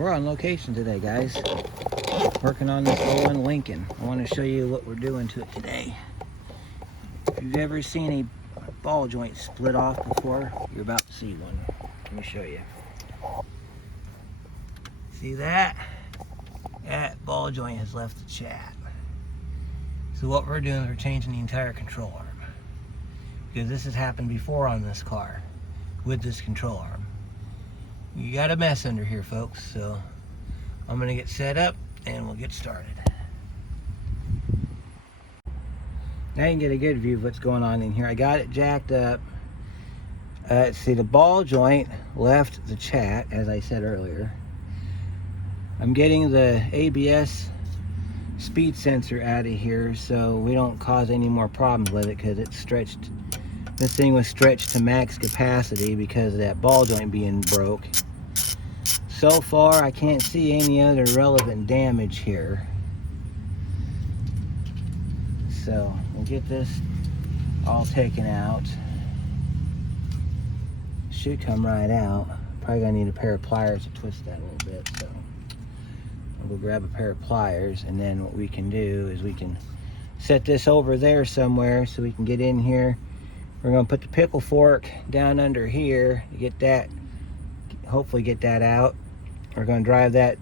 We're on location today, guys. Working on this 01 Lincoln. I want to show you what we're doing to it today. If you've ever seen a ball joint split off before, you're about to see one. Let me show you. See that? That ball joint has left the chat. So what we're doing is we're changing the entire control arm, because this has happened before on this car with this control arm. You got a mess under here, folks, so I'm gonna get set up and we'll get started. Now you can get a good view of what's going on in here. I got it jacked up. See, the ball joint left the chat, as I said earlier. I'm getting the ABS speed sensor out of here so we don't cause any more problems with it, because it's stretched. This thing was stretched to max capacity because of that ball joint being broke. So far, I can't see any other relevant damage here. So we'll get this all taken out. Should come right out. Probably gonna need a pair of pliers to twist that a little bit. So I'll go grab a pair of pliers, and then what we can do is we can set this over there somewhere so we can get in here. We're gonna put the pickle fork down under here to get that, hopefully get that out. We're gonna drive that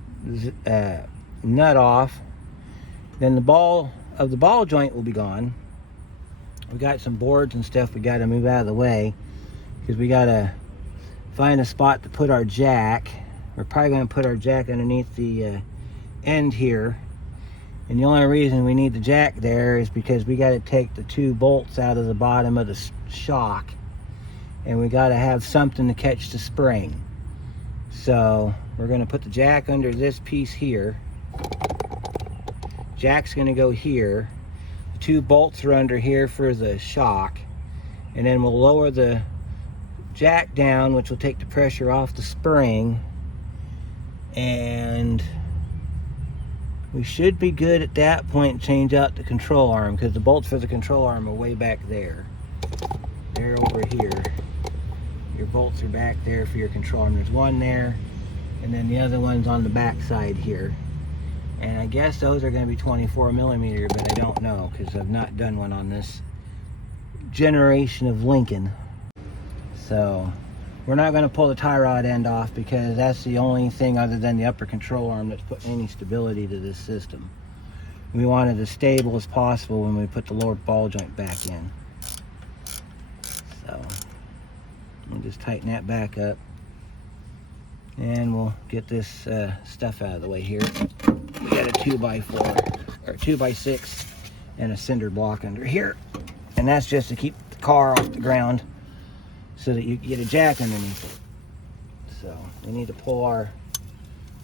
nut off. Then the ball joint will be gone. We got some boards and stuff we gotta move out of the way, because we gotta find a spot to put our jack. We're probably gonna put our jack underneath the end here. And the only reason we need the jack there is because we got to take the two bolts out of the bottom of the shock, and we got to have something to catch the spring. So we're going to put the jack under this piece here. Jack's going to go here. The two bolts are under here for the shock, and then we'll lower the jack down, which will take the pressure off the spring, and we should be good at that point. Change out the control arm, because the bolts for the control arm are way back there. They're over here. Your bolts are back there for your control arm. There's one there, and then the other one's on the back side here. And I guess those are going to be 24 millimeter, but I don't know, because I've not done one on this generation of Lincoln. So we're not going to pull the tie rod end off, because that's the only thing other than the upper control arm that's putting any stability to this system. We want it as stable as possible when we put the lower ball joint back in. So we'll just tighten that back up, and we'll get this stuff out of the way here. We got a 2x4 or 2x6 and a cinder block under here, and that's just to keep the car off the ground, so that you get a jack underneath it. So we need to pull our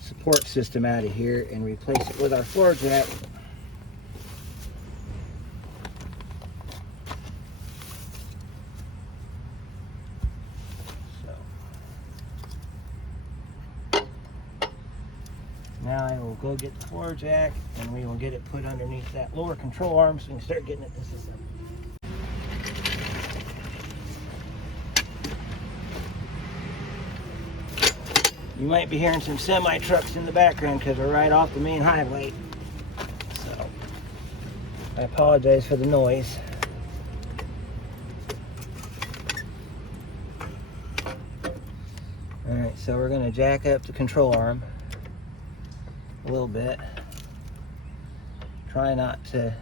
support system out of here and replace it with our floor jack. So now I will go get the floor jack, and we will get it put underneath that lower control arm so we can start getting it disassembled. You might be hearing some semi trucks in the background because we're right off the main highway. So I apologize for the noise. Alright, so we're going to jack up the control arm a little bit. Try not to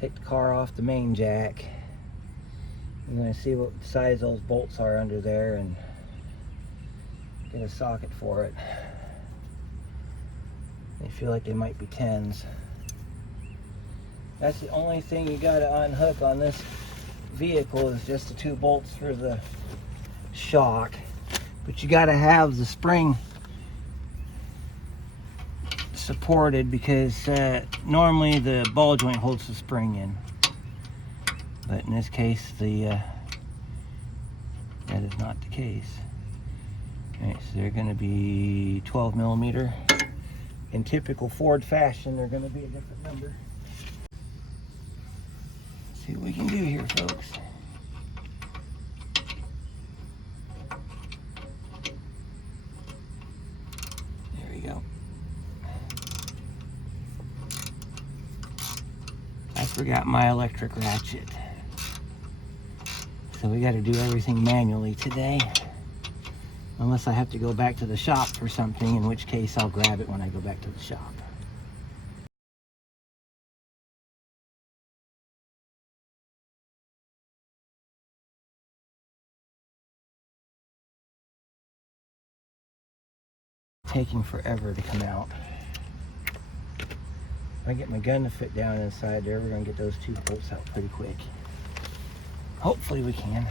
take the car off the main jack. I'm going to see what size those bolts are under there and get a socket for it. They feel like they might be 10s. That's the only thing you got to unhook on this vehicle, is just the two bolts for the shock. But you got to have the spring supported, because normally the ball joint holds the spring in, but in this case that is not the case. Okay, so they're going to be 12 millimeter. In typical Ford fashion, they're going to be a different number. Let's see what we can do here, folks. we go. I forgot my electric ratchet. So we got to do everything manually today. Unless I have to go back to the shop for something, in which case I'll grab it when I go back to the shop. Taking forever to come out. If I get my gun to fit down inside there, we're going to get those 2 bolts out pretty quick. Hopefully we can.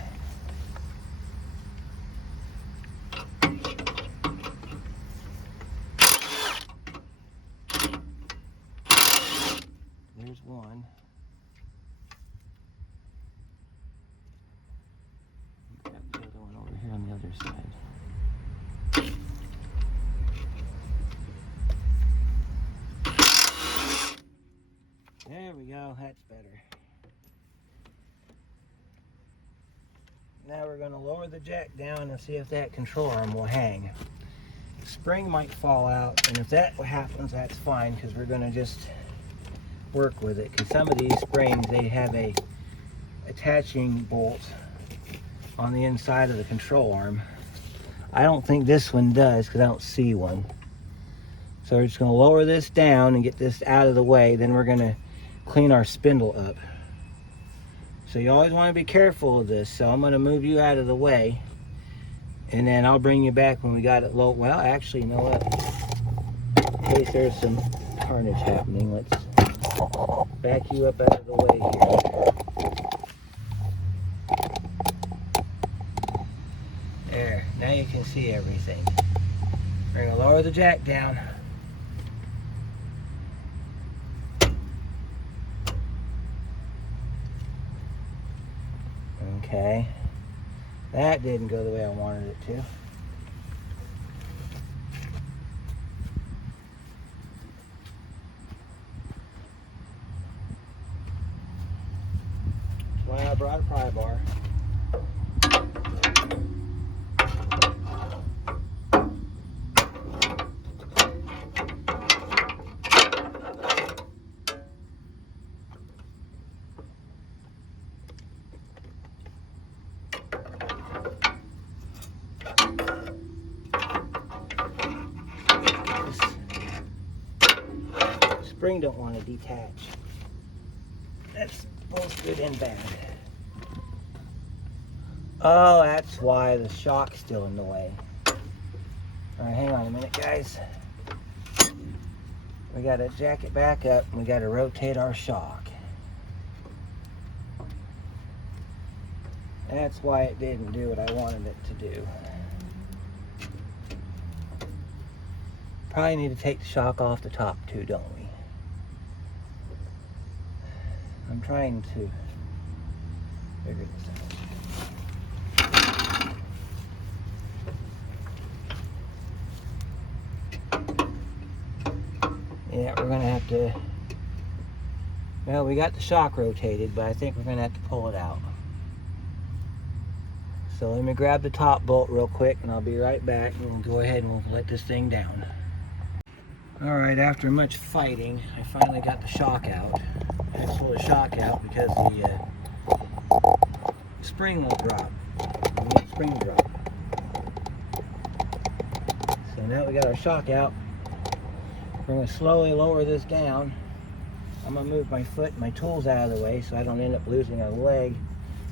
There's one. Grab the other one over here on the other side. There we go, that's better. Now we're going to lower the jack down and see if that control arm will hang. The spring might fall out, and if that happens, that's fine, because we're going to just work with it. Because some of these springs, they have a attaching bolt on the inside of the control arm. I don't think this one does, because I don't see one. So we're just going to lower this down and get this out of the way. Then we're going to clean our spindle up. So you always want to be careful of this. So I'm going to move you out of the way, and then I'll bring you back when we got it low. Well, actually, you know what? In case there's some carnage happening, let's back you up out of the way here. There, now you can see everything. We're going to lower the jack down. Okay, that didn't go the way I wanted it to. That's why I brought a pry bar. Spring don't want to detach. That's both good and bad. Oh, that's why the shock's still in the way. Alright, hang on a minute, guys. We got to jack it back up, and we got to rotate our shock. That's why it didn't do what I wanted it to do. Probably need to take the shock off the top too, don't we? I'm trying to figure this out. Yeah, we're going to have to, well, we got the shock rotated, but I think we're going to have to pull it out. So let me grab the top bolt real quick, and I'll be right back, and we'll go ahead and we'll let this thing down. Alright, after much fighting, I finally got the shock out. I had to pull the shock out because the spring will drop. The spring drop. So now we got our shock out. We're going to slowly lower this down. I'm going to move my foot and my tools out of the way so I don't end up losing a leg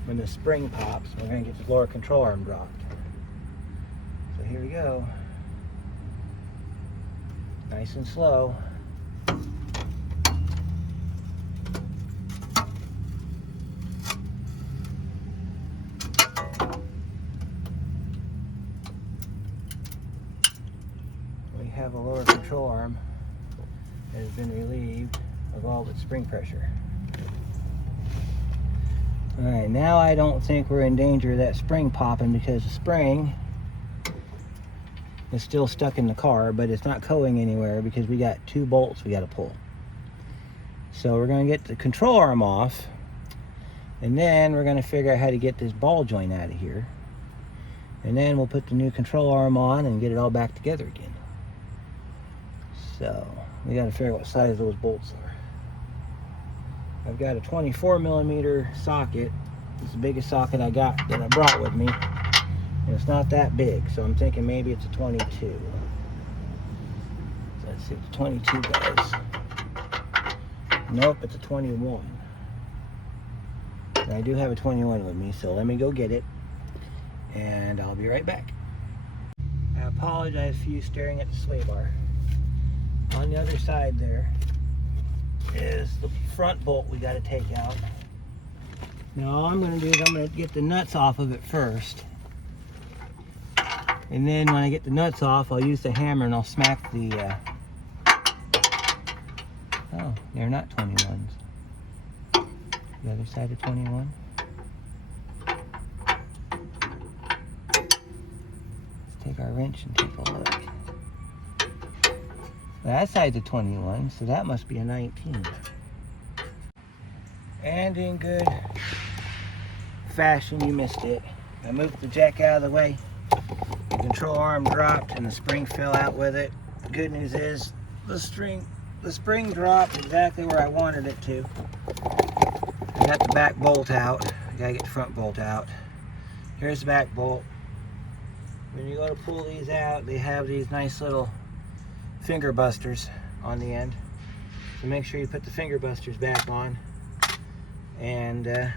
when the spring pops. We're going to get the lower control arm dropped. So here we go. Nice and slow. We have a lower control arm that has been relieved of all its spring pressure. Alright, now I don't think we're in danger of that spring popping because the spring is still stuck in the car, but it's not going anywhere because we got 2 bolts we got to pull. So we're going to get the control arm off, and then we're going to figure out how to get this ball joint out of here, and then we'll put the new control arm on and get it all back together again. So we got to figure out what size those bolts are. I've got a 24mm socket. It's the biggest socket I got that I brought with me. And it's not that big, so I'm thinking maybe it's a 22. So let's see what the 22 does. Nope, it's a 21. And I do have a 21 with me, so let me go get it. And I'll be right back. I apologize for you staring at the sway bar. On the other side there is the front bolt we got to take out. Now all I'm going to do is I'm going to get the nuts off of it first. And then when I get the nuts off, I'll use the hammer and I'll smack the... Oh, they're not 21s. The other side of 21. Let's take our wrench and take a look. That side's a 21, so that must be a 19. And in good fashion, you missed it. I moved the jack out of the way. The control arm dropped and the spring fell out with it. The good news is the spring dropped exactly where I wanted it to. I got the back bolt out. I gotta get the front bolt out. Here's the back bolt. When you go to pull these out, they have these nice little finger busters on the end. So make sure you put the finger busters back on and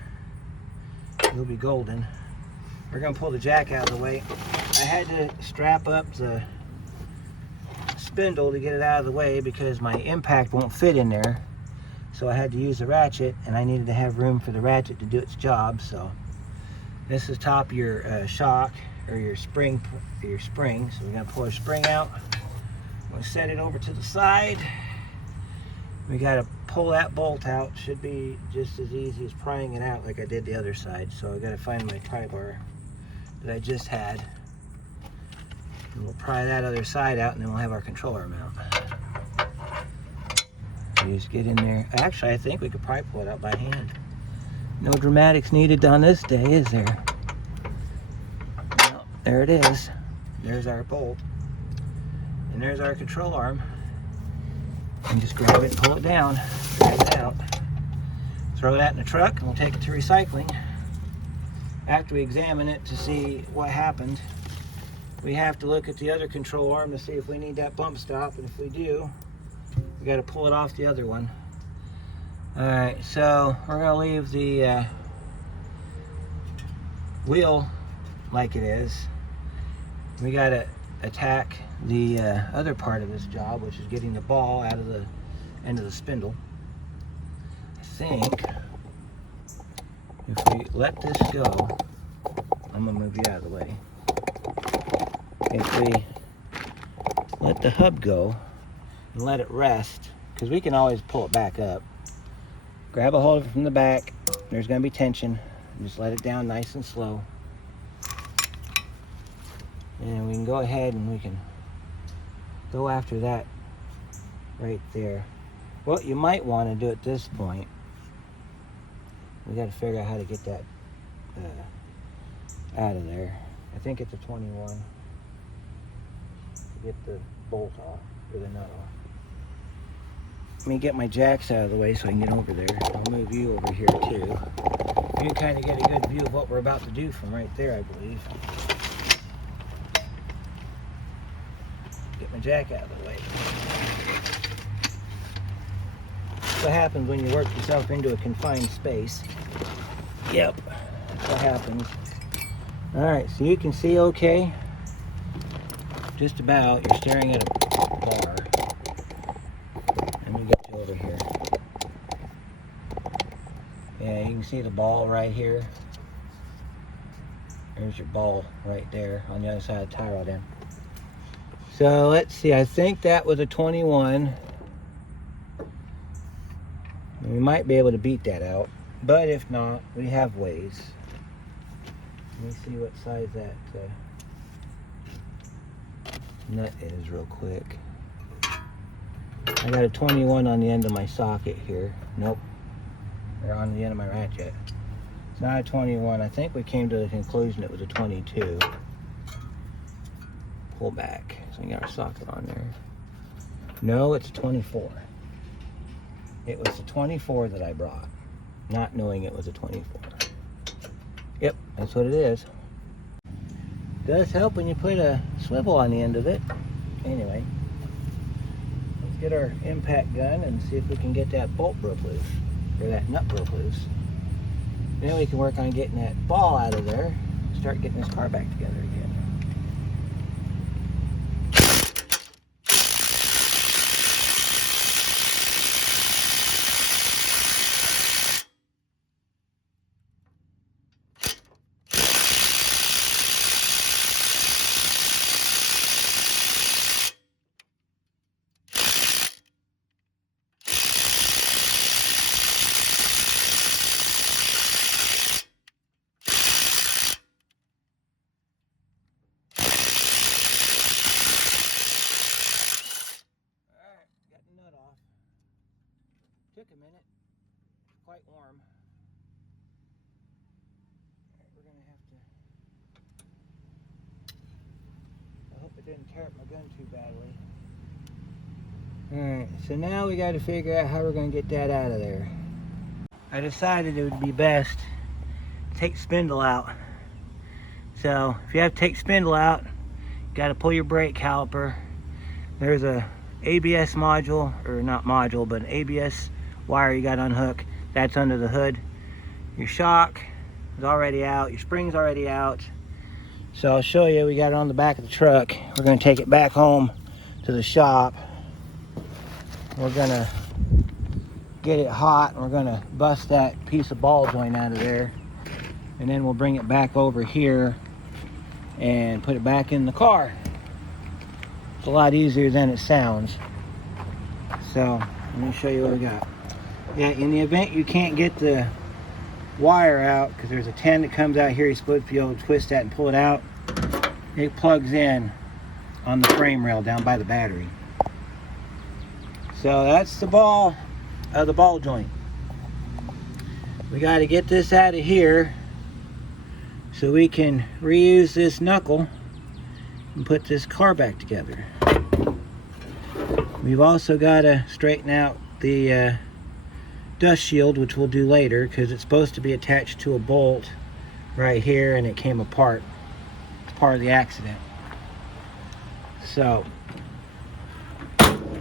you'll be golden. We're gonna pull the jack out of the way. I had to strap up the spindle to get it out of the way because my impact won't fit in there. So I had to use the ratchet, and I needed to have room for the ratchet to do its job. So this is top of your shock or your spring. So we're gonna pull our spring out. We'll set it over to the side. We gotta pull that bolt out. Should be just as easy as prying it out like I did the other side. So I gotta find my pry bar that I just had. And we'll pry that other side out, and then we'll have our controller mount. You just get in there. Actually, I think we could probably pull it out by hand. No dramatics needed on this day, is there? Well, there it is. There's our bolt. And there's our control arm. And just grab it and pull it down. Grab it out. Throw that in the truck, and we'll take it to recycling. After we examine it to see what happened, we have to look at the other control arm to see if we need that bump stop, and if we do, we got to pull it off the other one. Alright, so we're going to leave the wheel like it is. We got to attack the other part of this job, which is getting the ball out of the end of the spindle. I think if we let this go, I'm going to move you out of the way. If we let the hub go and let it rest, because we can always pull it back up. Grab a hold of it from the back. There's going to be tension. Just let it down nice and slow. And we can go ahead and we can go after that right there. What you might want to do at this point, we got to figure out how to get that out of there. I think it's a 21. Get the bolt off, or the nut off. Let me get my jacks out of the way so I can get over there. I'll move you over here too. You can kind of get a good view of what we're about to do from right there, I believe. Get my jack out of the way. That's what happens when you work yourself into a confined space. Yep, that's what happens. Alright, so you can see okay. Just about. You're staring at a bar. Let me get you over here. Yeah, you can see the ball right here. There's your ball right there on the other side of the tie rod end. So let's see, I think that was a 21. We might be able to beat that out, but if not, we have ways. Let me see what size that nut is real quick. I got a 21 on the end of my socket here. Nope. Or on the end of my ratchet. It's not a 21. I think we came to the conclusion it was a 22. Pull back. So we got our socket on there. No, it's a 24. It was a 24 that I brought, not knowing it was a 24. Yep, that's what it is. Does help when you put a swivel on the end of it. Anyway, let's get our impact gun and see if we can get that bolt broke loose, or that nut broke loose. Then we can work on getting that ball out of there, start getting this car back together again. Took a minute, quite warm. Right, we're gonna have to, I hope it didn't tear up my gun too badly. Alright, so now we got to figure out how we're gonna get that out of there. I decided it would be best to take spindle out. So if you have to take spindle out, you got to pull your brake caliper. There's a ABS module, or not module, but an ABS wire you got to unhook. That's under the hood. Your shock is already out. Your spring's already out. So I'll show you. We got it on the back of the truck. We're going to take it back home to the shop. We're going to get it hot, and we're going to bust that piece of ball joint out of there. And then we'll bring it back over here and put it back in the car. It's a lot easier than it sounds. So let me show you what we got. Yeah, in the event you can't get the wire out, because there's a 10 that comes out here, you're supposed to be able to twist that and pull it out. It plugs in on the frame rail down by the battery. So that's the ball joint. We got to get this out of here so we can reuse this knuckle and put this car back together. We've also got to straighten out the dust shield, which we'll do later, because it's supposed to be attached to a bolt right here and it came apart. It's part of the accident. So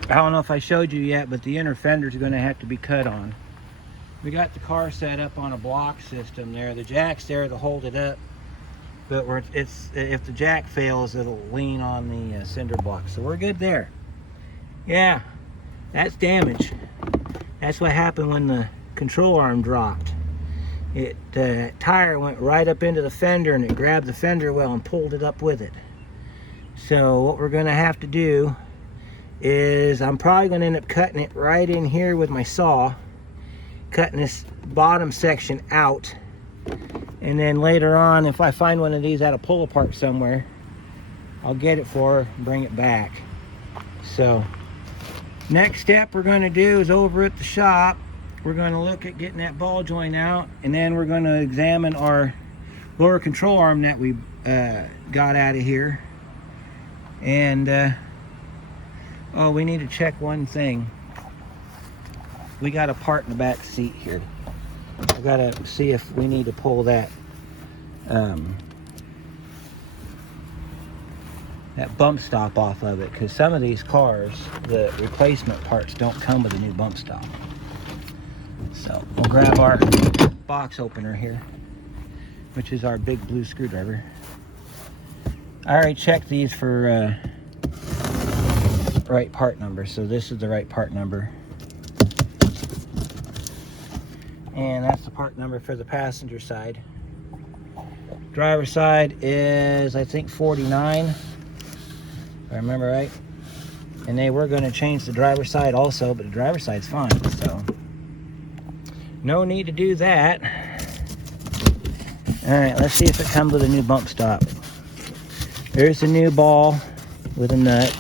I don't know if I showed you yet, but the inner fenders are going to have to be cut on. We got the car set up on a block system there. The jack's there to hold it up, but if the jack fails, it'll lean on the cinder block. So we're good there. Yeah, that's damage. That's what happened when the control arm dropped. The tire went right up into the fender and it grabbed the fender well and pulled it up with it. So what we're gonna have to do is, I'm probably gonna end up cutting it right in here with my saw, cutting this bottom section out, and then later on, if I find one of these at a pull apart somewhere, I'll get it for her and bring it back. So next step we're going to do is over at the shop, we're going to look at getting that ball joint out, and then we're going to examine our lower control arm that we got out of here. And oh, we need to check one thing. We got a part in the back seat here. I got to see if we need to pull that that bump stop off of it, because some of these cars, the replacement parts don't come with a new bump stop. So we'll grab our box opener here, which is our big blue screwdriver. I already checked these for right part number, so this is the right part number. And that's the part number for the passenger side. Driver side is, I think, 49, if I remember right. And they were going to change the driver side also, but the driver side's fine, so no need to do that. All right, let's see if it comes with a new bump stop. There's the new ball with a nut.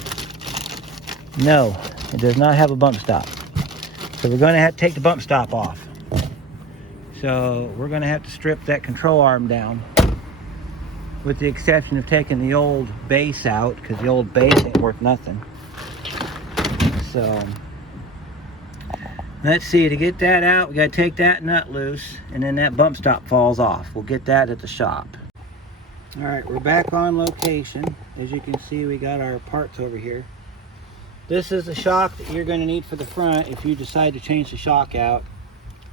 No, it does not have a bump stop. So we're going to have to take the bump stop off. So we're going to have to strip that control arm down, with the exception of taking the old base out, because the old base ain't worth nothing. So let's see, to get that out, we got to take that nut loose, and then that bump stop falls off. We'll get that at the shop. All right, we're back on location. As you can see, we got our parts over here. This is the shock that you're going to need for the front if you decide to change the shock out.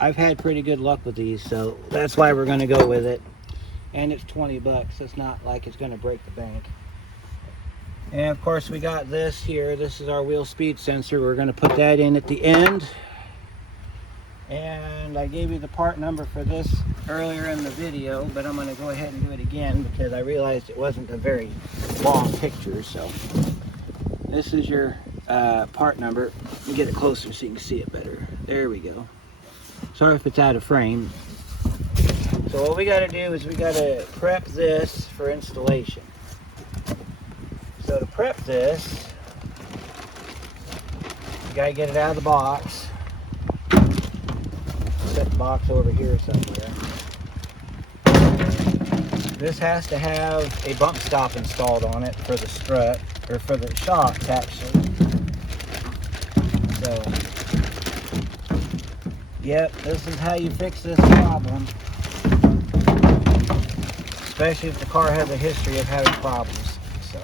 I've had pretty good luck with these, so that's why we're going to go with it. And it's 20 bucks. It's not like it's going to break the bank. And of course, we got this here. This is our wheel speed sensor. We're going to put that in at the end. And I gave you the part number for this earlier in the video, but I'm going to go ahead and do it again because I realized it wasn't a very long picture. So this is your part number. Let me get it closer so you can see it better. There we go. Sorry if it's out of frame. So what we got to do is we got to prep this for installation. So to prep this, you got to get it out of the box. Set the box over here somewhere. This has to have a bump stop installed on it for the strut, or for the shocks actually. So, yep, this is how you fix this problem. Especially if the car has a history of having problems. So,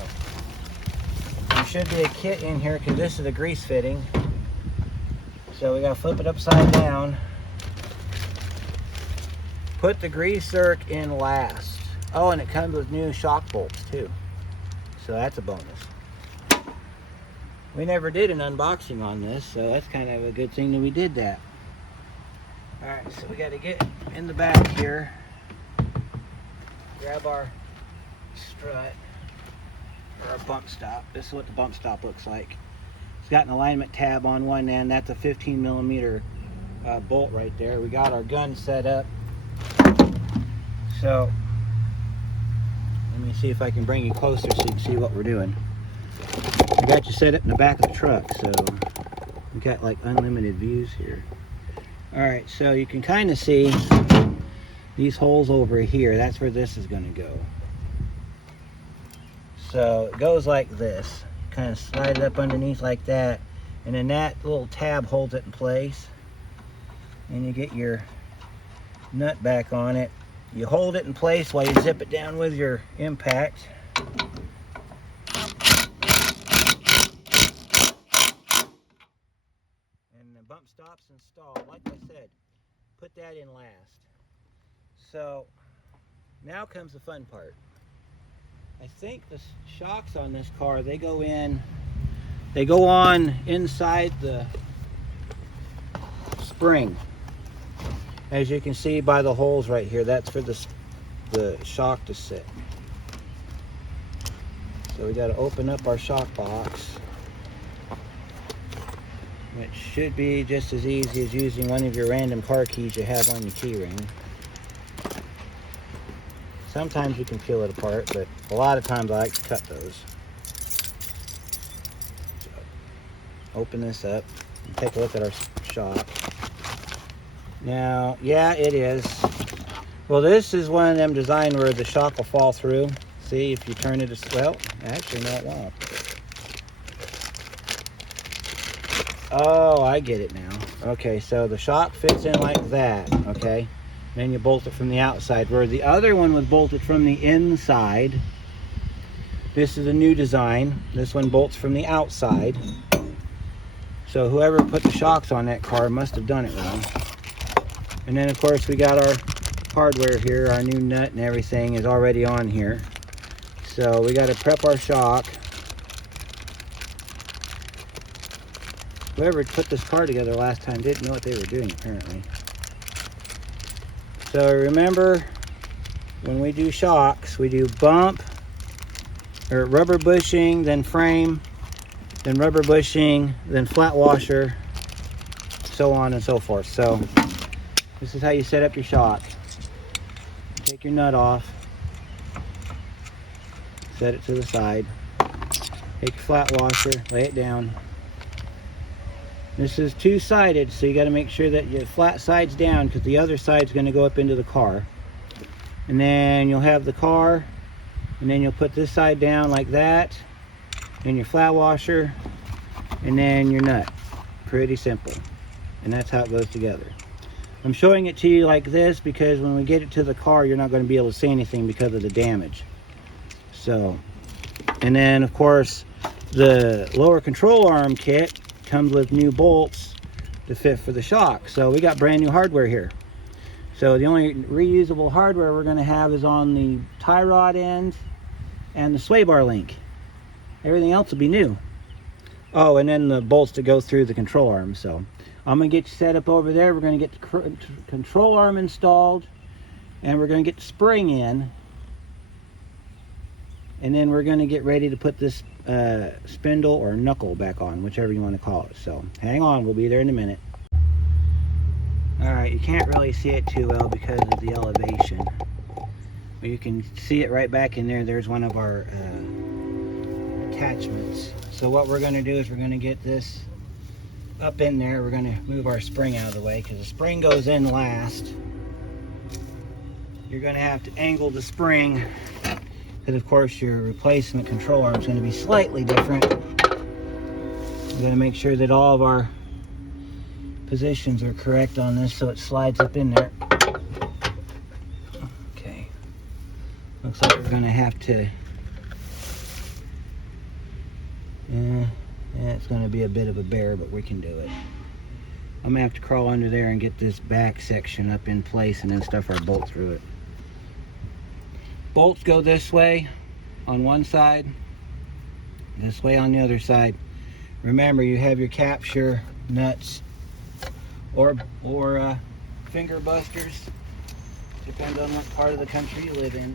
there should be a kit in here because this is a grease fitting. So we got to flip it upside down. Put the grease zerk in last. Oh, and it comes with new shock bolts too. So that's a bonus. We never did an unboxing on this, so that's kind of a good thing that we did that. Alright, so we got to get in the back here. Grab our strut, or our bump stop. This is what the bump stop looks like. It's got an alignment tab on one end. That's a 15 millimeter bolt right there. We got our gun set up. So, let me see if I can bring you closer so you can see what we're doing. I got you set up in the back of the truck, so we got like unlimited views here. Alright, so you can kind of see these holes over here. That's where this is going to go. So, it goes like this. Kind of slide it up underneath like that, and then that little tab holds it in place. And you get your nut back on it. You hold it in place while you zip it down with your impact. And the bump stop's installed. Like I said, put that in last. So now comes the fun part. I think the shocks on this car, they go on inside the spring. As you can see by the holes right here, that's for the shock to sit. So we got to open up our shock box, which should be just as easy as using one of your random car keys you have on your key ring. Sometimes you can peel it apart, but a lot of times I like to cut those. So, open this up and take a look at our shock. Now, yeah, it is. Well, this is one of them designed where the shock will fall through. See, if you turn it, well, actually, no, it won't. Oh, I get it now. Okay, so the shock fits in like that, okay? Then you bolt it from the outside, where the other one was bolted from the inside. This is a new design. This one bolts from the outside. So whoever put the shocks on that car must have done it wrong. And then, of course, we got our hardware here. Our new nut and everything is already on here. So we got to prep our shock. Whoever put this car together last time didn't know what they were doing, apparently. So remember, when we do shocks, we do bump, or rubber bushing, then frame, then rubber bushing, then flat washer, so on and so forth. So this is how you set up your shock. Take your nut off, set it to the side, take your flat washer, lay it down. This is two-sided, so you got to make sure that your flat side's down because the other side's going to go up into the car. And then you'll have the car, and then you'll put this side down like that, and your flat washer, and then your nut. Pretty simple. And that's how it goes together. I'm showing it to you like this because when we get it to the car, you're not going to be able to see anything because of the damage. So, and then of course, the lower control arm kit comes with new bolts to fit for the shock. So we got brand new hardware here. So the only reusable hardware we're going to have is on the tie rod end and the sway bar link. Everything else will be new. Oh, and then the bolts to go through the control arm. So I'm going to get you set up over there. We're going to get the control arm installed, and we're going to get the spring in, and then we're going to get ready to put this spindle or knuckle back on, whichever you want to call it. So hang on, we'll be there in a minute. Alright, you can't really see it too well because of the elevation, but you can see it right back in there. There's one of our attachments. So what we're going to do is we're going to get this up in there. We're going to move our spring out of the way because the spring goes in last. You're going to have to angle the spring because of course your replacement control arm is going to be slightly different. We're going to make sure that all of our positions are correct on this so it slides up in there. Okay. Looks like we're going to have to yeah, it's going to be a bit of a bear, but we can do it. I'm going to have to crawl under there and get this back section up in place and then stuff our bolt through it. Bolts go this way on one side, this way on the other side. Remember, you have your capture nuts or finger busters. Depends on what part of the country you live in.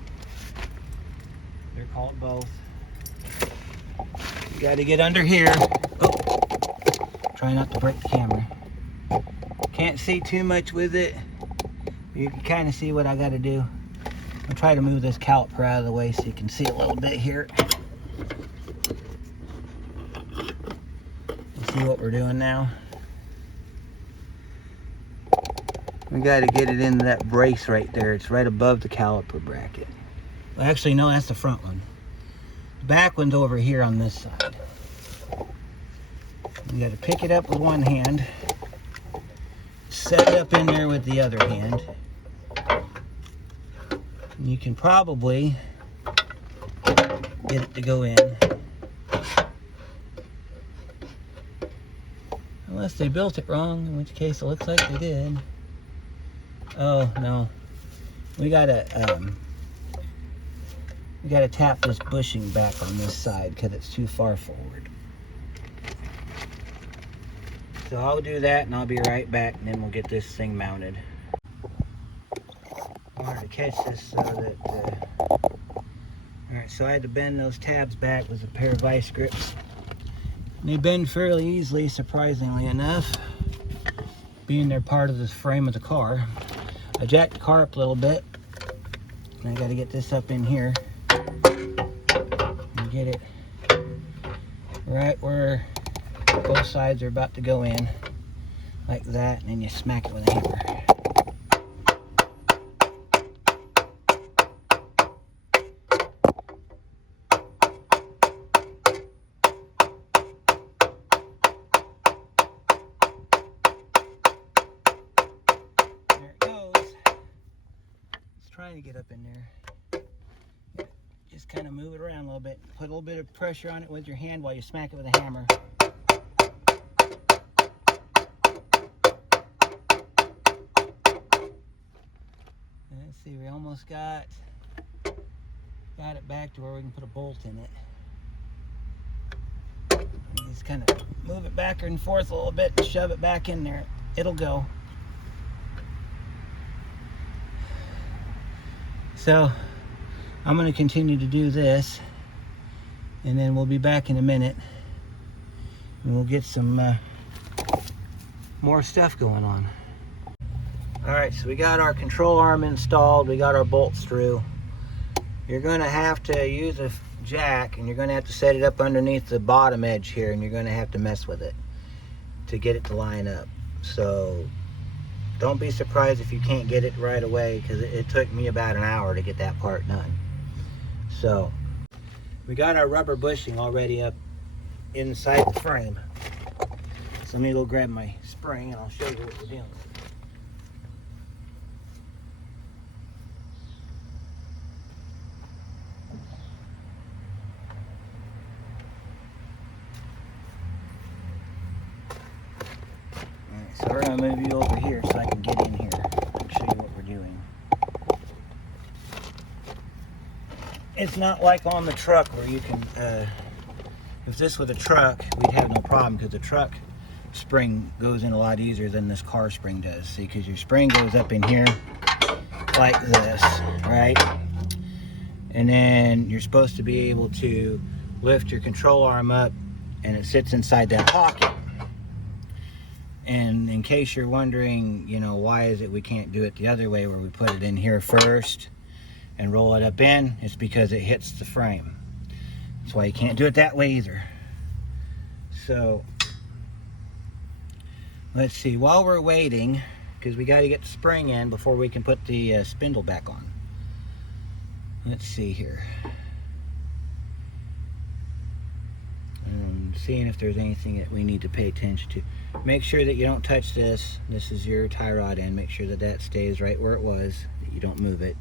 They're called both. You got to get under here. Oh, try not to break the camera. Can't see too much with it. You can kind of see what I got to do. I'll try to move this caliper out of the way so you can see a little bit here. You see what we're doing now? We got to get it into that brace right there. It's right above the caliper bracket. Well, actually, no, that's the front one. The back one's over here on this side. You got to pick it up with one hand, set it up in there with the other hand. And you can probably get it to go in. Unless they built it wrong, in which case it looks like they did. Oh no, we gotta tap this bushing back on this side because it's too far forward. So I'll do that and I'll be right back, and then we'll get this thing mounted. I wanted to catch this so that alright, so I had to bend those tabs back with a pair of vice grips. And they bend fairly easily, surprisingly enough, being they're part of the frame of the car. I jacked the car up a little bit, and I got to get this up in here and get it right where both sides are about to go in, like that, and then you smack it with a hammer. Trying to get up in there. Just kind of move it around a little bit. Put a little bit of pressure on it with your hand while you smack it with a hammer. And let's see, we almost got it back to where we can put a bolt in it. And just kind of move it back and forth a little bit and shove it back in there. It'll go. So I'm going to continue to do this, and then we'll be back in a minute and we'll get some more stuff going on. Alright, so we got our control arm installed, we got our bolts through. You're going to have to use a jack, and you're going to have to set it up underneath the bottom edge here, and you're going to have to mess with it to get it to line up. So don't be surprised if you can't get it right away, because it took me about an hour to get that part done. So we got our rubber bushing already up inside the frame. let me go grab my spring and I'll show you what we're dealing with. Alright, so we're going to move you over here so I can get in here and show you what we're doing. It's not like on the truck where you can, if this was a truck, we'd have no problem because the truck spring goes in a lot easier than this car spring does. See, because your spring goes up in here like this, right? And then you're supposed to be able to lift your control arm up and it sits inside that pocket. And in case you're wondering, you know, why is it we can't do it the other way where we put it in here first and roll it up in, it's because it hits the frame. That's why you can't do it that way either. So let's see, while we're waiting, because we got to get the spring in before we can put the spindle back on. Let's see here. Seeing if there's anything that we need to pay attention to. Make sure that you don't touch this. This is your tie rod end. Make sure that that stays right where it was, that you don't move it.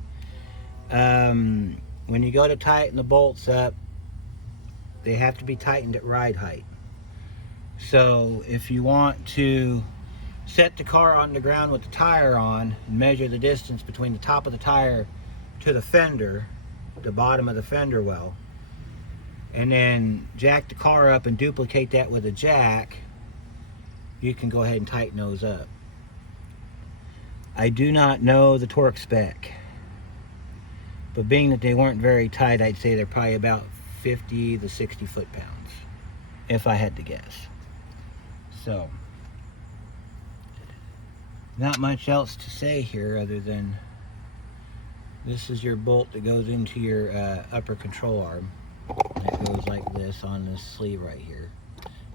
When you go to tighten the bolts up, they have to be tightened at ride height. So if you want to set the car on the ground with the tire on and measure the distance between the top of the tire to the fender, the bottom of the fender well, and then jack the car up and duplicate that with a jack, you can go ahead and tighten those up. I do not know the torque spec, but being that they weren't very tight, I'd say they're probably about 50 to 60 foot-pounds, if I had to guess. So, not much else to say here other than this is your bolt that goes into your upper control arm. And it goes like this on this sleeve right here.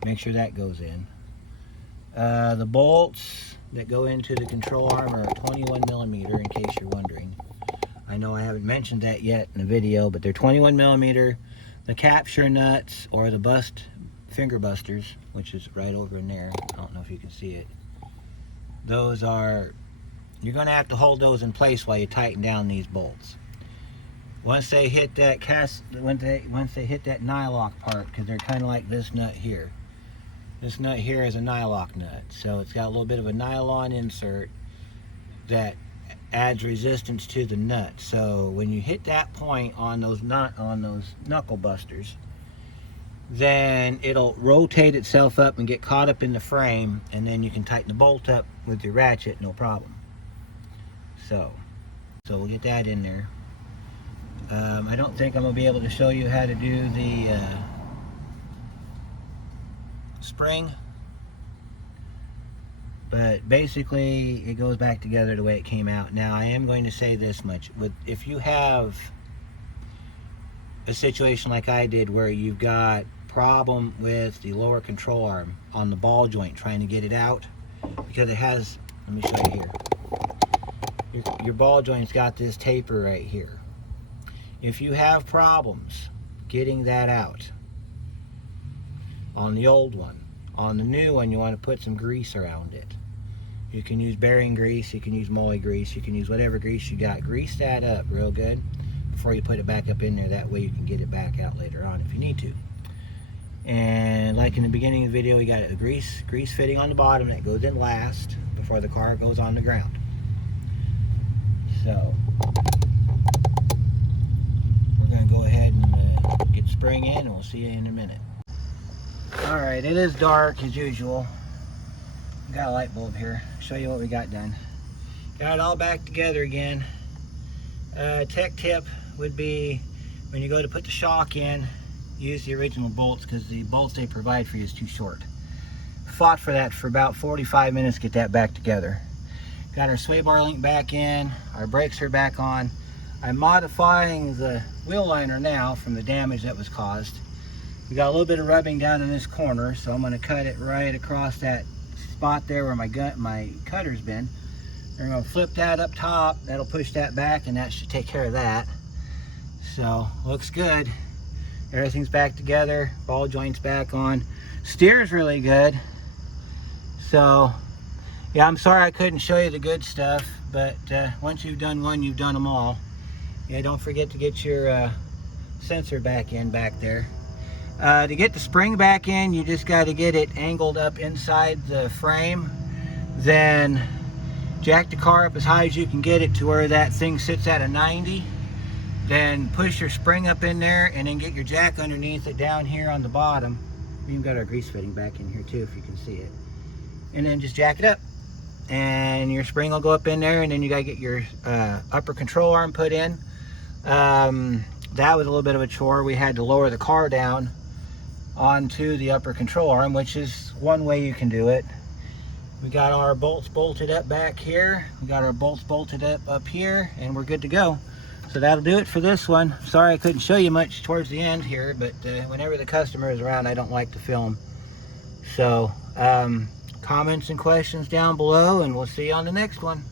Make sure that goes in. The bolts that go into the control arm are 21 millimeter, in case you're wondering. I know I haven't mentioned that yet in the video, but they're 21 millimeter. The capture nuts, or the finger busters, which is right over in there. I don't know if you can see it. Those are, you're going to have to hold those in place while you tighten down these bolts. Once they hit that once they hit that nylock part, because they're kind of like this nut here. This nut here is a nylock nut, so it's got a little bit of a nylon insert that adds resistance to the nut. So when you hit that point on those knuckle busters, then it'll rotate itself up and get caught up in the frame, and then you can tighten the bolt up with your ratchet, no problem. So we'll get that in there. I don't think I'm going to be able to show you how to do the spring, but basically it goes back together the way it came out. Now I am going to say this much: if you have a situation like I did where you've got problem with the lower control arm on the ball joint trying to get it out, because it has, let me show you here, your ball joint's got this taper right here. If you have problems getting that out on the old one, on the new one you want to put some grease around it. You can use bearing grease, you can use moly grease, you can use whatever grease you got. Grease that up real good before you put it back up in there. That way you can get it back out later on if you need to. And like in the beginning of the video, we got a grease fitting on the bottom that goes in last before the car goes on the ground. So we're going to go ahead and get the spring in, and we'll see you in a minute. Alright, it is dark as usual. Got a light bulb here. Show you what we got done. Got it all back together again. Tech tip would be, when you go to put the shock in, use the original bolts, because the bolts they provide for you is too short. Fought for that for about 45 minutes to get that back together. Got our sway bar link back in, our brakes are back on. I'm modifying the wheel liner now from the damage that was caused. We got a little bit of rubbing down in this corner, so I'm going to cut it right across that spot there where my cutter's been. We're going to flip that up top. That'll push that back, and that should take care of that. So looks good. Everything's back together. Ball joint's back on. Steer's really good. So yeah, I'm sorry I couldn't show you the good stuff, but once you've done one, you've done them all. Yeah, don't forget to get your sensor back there. To get the spring back in, you just got to get it angled up inside the frame. Then jack the car up as high as you can get it to where that thing sits at a 90. Then push your spring up in there and then get your jack underneath it down here on the bottom. We even got our grease fitting back in here too, if you can see it. And then just jack it up. And your spring will go up in there, and then you gotta get your upper control arm put in. That was a little bit of a chore. We had to lower the car down onto the upper control arm, which is one way you can do it. We got our bolts bolted up back here. We got our bolts bolted up here, and we're good to go. So that'll do it for this one. Sorry I couldn't show you much towards the end here, but whenever the customer is around, I don't like to film. So comments and questions down below, and we'll see you on the next one.